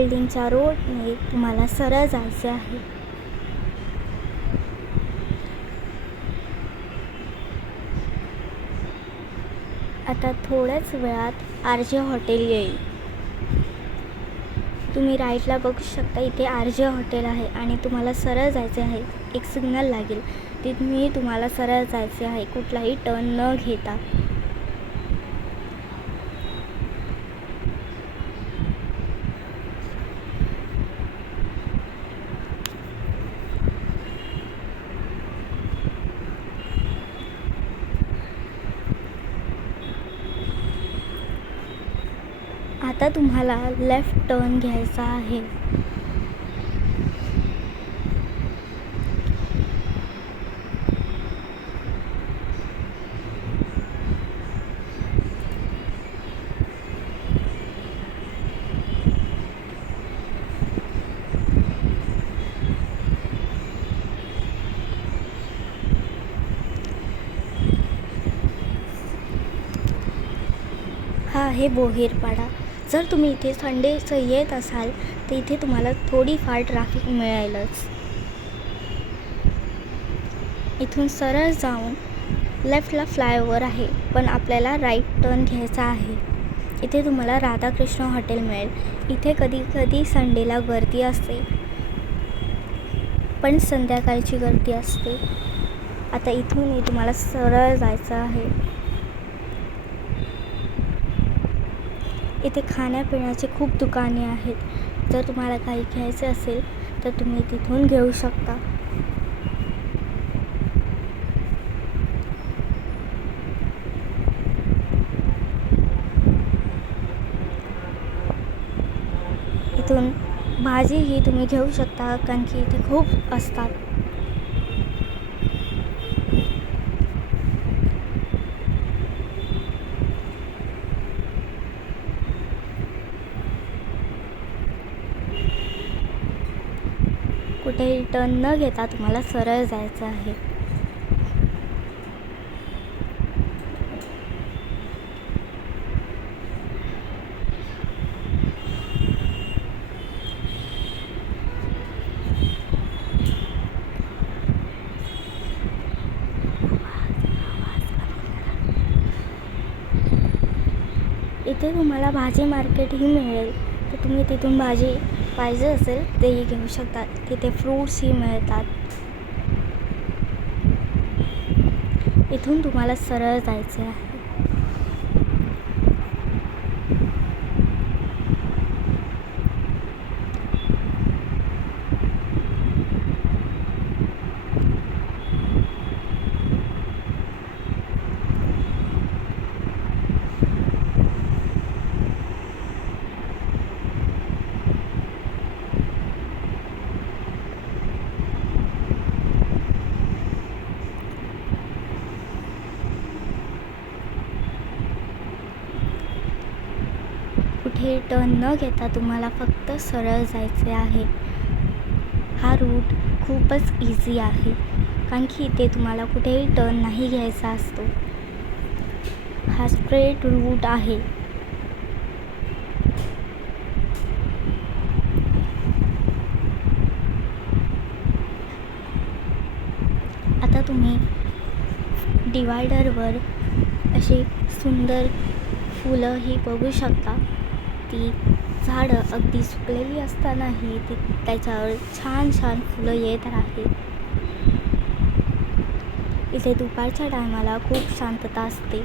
बिल्डिंगच्या रोडने तुम्हाला सरळ जायचे आहे. आता थोड्याच वेळात आरजे हॉटेल येईल. तुम्ही राईटला बघू शकता, इथे आरजे हॉटेल आहे आणि तुम्हाला सरळ जायचे आहे. एक सिग्नल लागेल, तिथे तुम्हाला सरळ जायचे आहे, कुठलाही टर्न न घेता. आता तुम्हाला लेफ्ट टर्न घ्यायचा आहे. हा आहे बोहेरपाडा. जर तुम्ही इथे संडेचं येत असाल तर इथे तुम्हाला थोडीफार ट्रॅफिक मिळेलच. इथून सरळ जाऊन लेफ्टला फ्लायओव्हर आहे, पण आपल्याला राईट टर्न घ्यायचा आहे. इथे तुम्हाला राधाकृष्ण हॉटेल मिळेल. इथे कधी कधी संडेला गर्दी असते, पण संध्याकाळची गर्दी असते. आता इथून तुम्हाला सरळ जायचं आहे. इथे खाण्यापिण्याचे खूप दुकाने आहेत. जर तुम्हाला काही घ्यायचे असेल तर तुम्ही तिथून घेऊ शकता. इथून भाजीही तुम्ही घेऊ शकता, कारण की इथे खूप असतात. कुठेही टर्न न घेता तुम्हाला सरळ जायचं आहे. इथे तुम्हाला भाजी मार्केटही मिळेल, तर तुम्ही तिथून भाजी पाहिजे असेल तेही घेऊ शकतात. तिथे फ्रूट्सही मिळतात. इथून तुम्हाला सरळ जायचे आहे. कुठे टर्न न घेता तुम्हाला फक्त सरळ जायचे आहे. हा रूट खूपच इझी आहे, कारण की इथे तुम्हाला कुठेही टर्न नाही घ्यायचा असतो. हा स्ट्रेट रूट आहे. आता तुम्ही डिवायडरवर अशी सुंदर फुलंही बघू शकता. ती झाडं अगदी सुकलेली असतानाही त्याच्यावर छान छान फुलं येत आहेत. इथे दुपारच्या टायमाला खूप शांतता असते.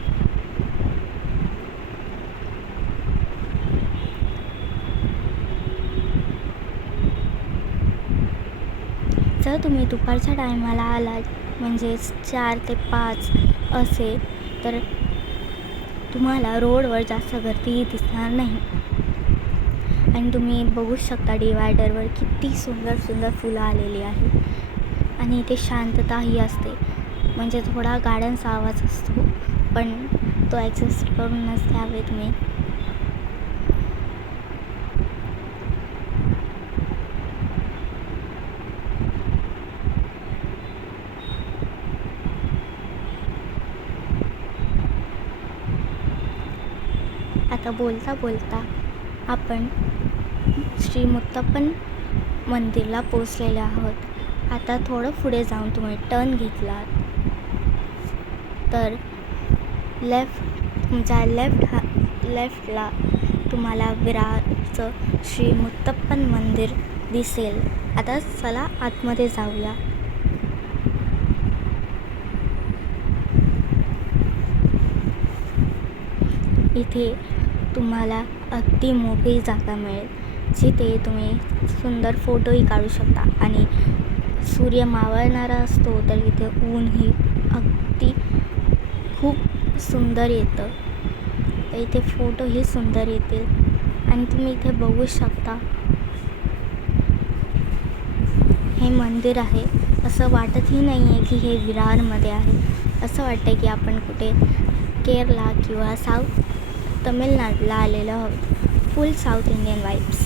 जर तुम्ही दुपारच्या टायमाला आलात, म्हणजेच 4 ते 5 असेल, तर तुम्हाला रोडवर जास्त गर्दीही दिसणार नाही. आणि तुम्ही बघू शकता डिवायडरवर किती सुंदर सुंदर फुलं आलेली आहेत. आणि इथे शांतताही असते, म्हणजे थोडा गाड्यांचा आवाज असतो, पण तो ॲडजस्ट करूनच घ्यावे तुम्ही. आता बोलता बोलता आपण श्री मुत्तप्पन मंदिरला पोचलेले आहोत. आता थोडं पुढे जाऊन तुम्ही टर्न घेतलात तर तुमच्या लेफ्टला तुम्हाला विरारचं श्री मुत्तप्पन मंदिर दिसेल. आता चला आतमध्ये जाऊया. इथे तुम्हाला अगदी मोकळी जागा मिळेल, जिथे तुम्ही सुंदर फोटोही काढू शकता. आणि सूर्य मावळणारा असतो तर इथे ऊनही अगदी खूप सुंदर येतं. तर इथे फोटोही सुंदर येतील. आणि तुम्ही इथे बघू शकता, हे मंदिर आहे. असं वाटतही नाही आहे की हे विरारमध्ये आहे. असं वाटतं की आपण कुठे केरला किंवा तमिळनाडूला आलेलो आहोत. फुल साऊथ इंडियन वाईब्स.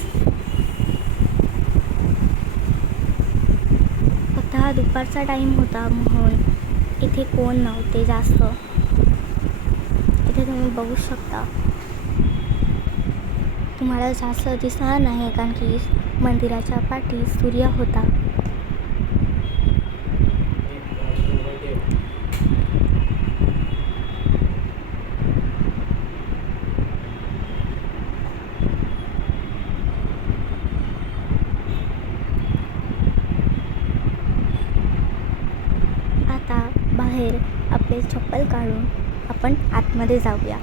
फक्त हा दुपारचा टाईम होता म्हणून इथे कोण नव्हते जास्त. इथे तुम्ही बघू शकता, तुम्हाला जास्त दिसणार नाही कारण की मंदिराच्या पाठी सूर्य होता. आता बाहेर आपले चप्पल काढून आपण आतमध्ये जाऊया.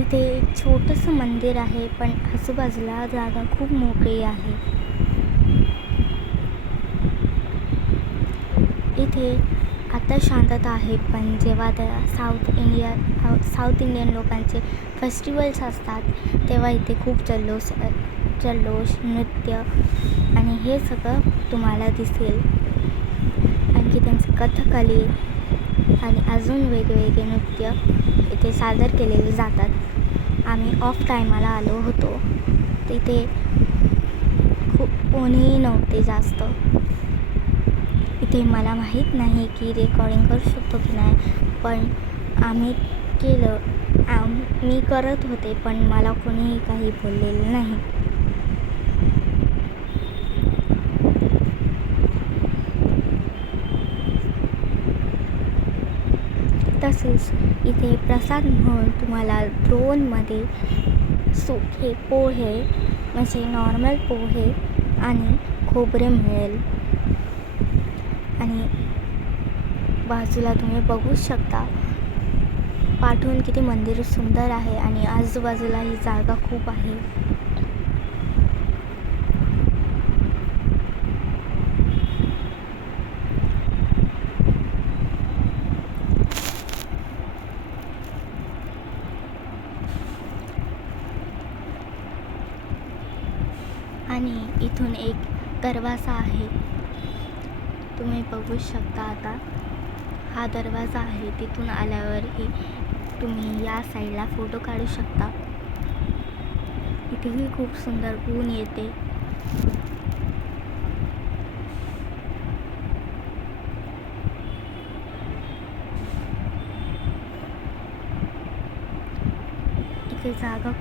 इथे एक छोटंसं मंदिर आहे, पण आजूबाजूला जागा खूप मोकळी आहे. इथे आता शांतता आहे, पण जेव्हा त्या साऊथ इंडियन लोकांचे फेस्टिवल्स असतात तेव्हा इथे खूप जल्लोष, नृत्य आणि हे सगळं तुम्हाला दिसेल. आणखी त्यांचे कथकली आणि अजून वेगवेगळे नृत्य इथे सादर केलेले जातात. आम्ही ऑफ टायमाला आलो होतो, तिथे खूप कोणीही नव्हते जास्त. इथे मला माहीत नाही की रेकॉर्डिंग करू शकतो की नाही, पण मी करत होते, पण मला कोणीही काही बोललेलं नाही. तसेच इथे प्रसाद म्हणून तुम्हाला ड्रोनमध्ये सुके पोहे म्हणजे नॉर्मल पोहे आणि खोबरे मिळेल. आणि बाजूला तुम्ही बघू शकता पाठवून किती मंदिर सुंदर आहे आणि आजूबाजूला ही जागा खूप आहे. आणि इथून एक दरवाजा आहे, तुम्ही बघू शकता. आता हा दरवाजा आहे, तिथून आल्यावरही तुम्ही या साईडला फोटो काढू शकता. इथेही खूप सुंदर ऊन येते. इथे जागा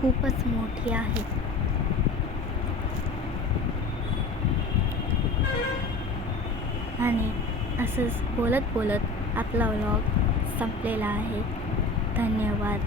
खूपच मोठी आहे. आणि असंच बोलत आपला व्लॉग संपलेला आहे. धन्यवाद.